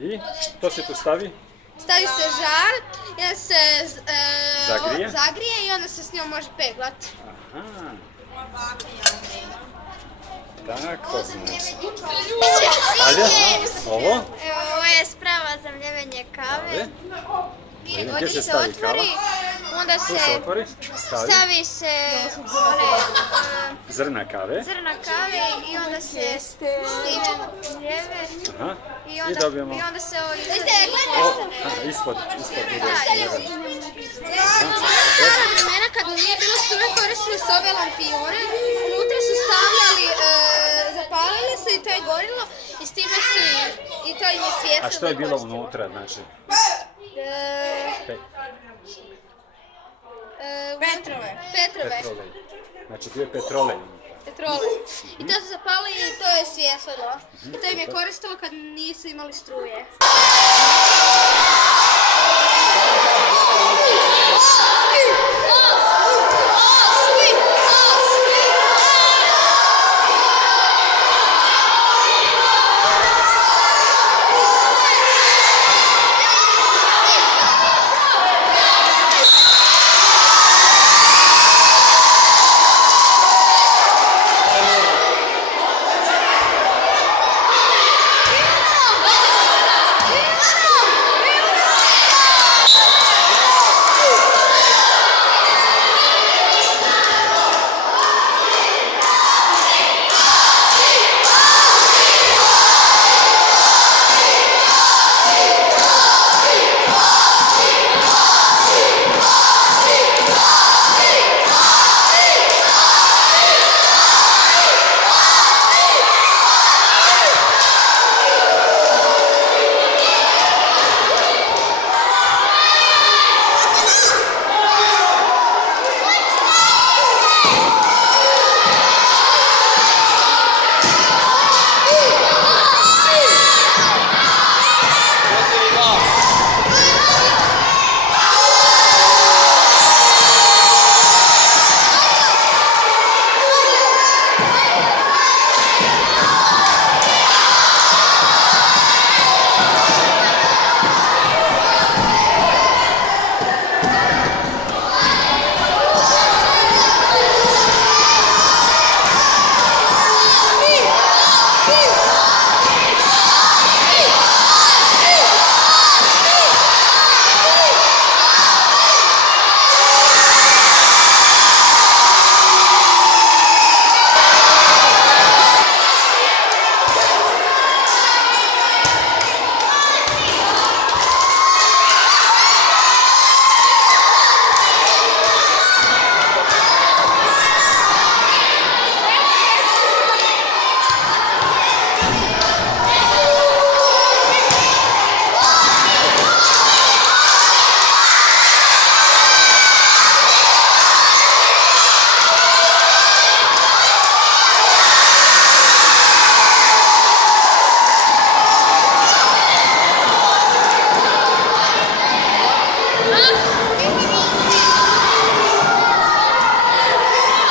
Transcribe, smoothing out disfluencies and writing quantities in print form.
I što se tu stavi? Stavi se žar, i onda se Zagrije i onda se s njom može peglati. Aha. Tako znači. Dalje, ovo? Evo, ovo je sprava za mljevenje kave. Gdje se stavi kava? Onda Tu se otvori, Stavi se zrna kave. i onda se stive mljeve. Aha. I dobijemo onda se ovo ispod bude. vremena kad nije bilo struje koristili su ove lampione, unutra su stavljali, zapalili se i to je gorilo i s time su i to im je svijetlo. A što je bilo unutra, znači? Petrove. Znači bio je petrolej. I to su zapali i to je svjetlilo. I to im je koristilo kad nisu imali struje.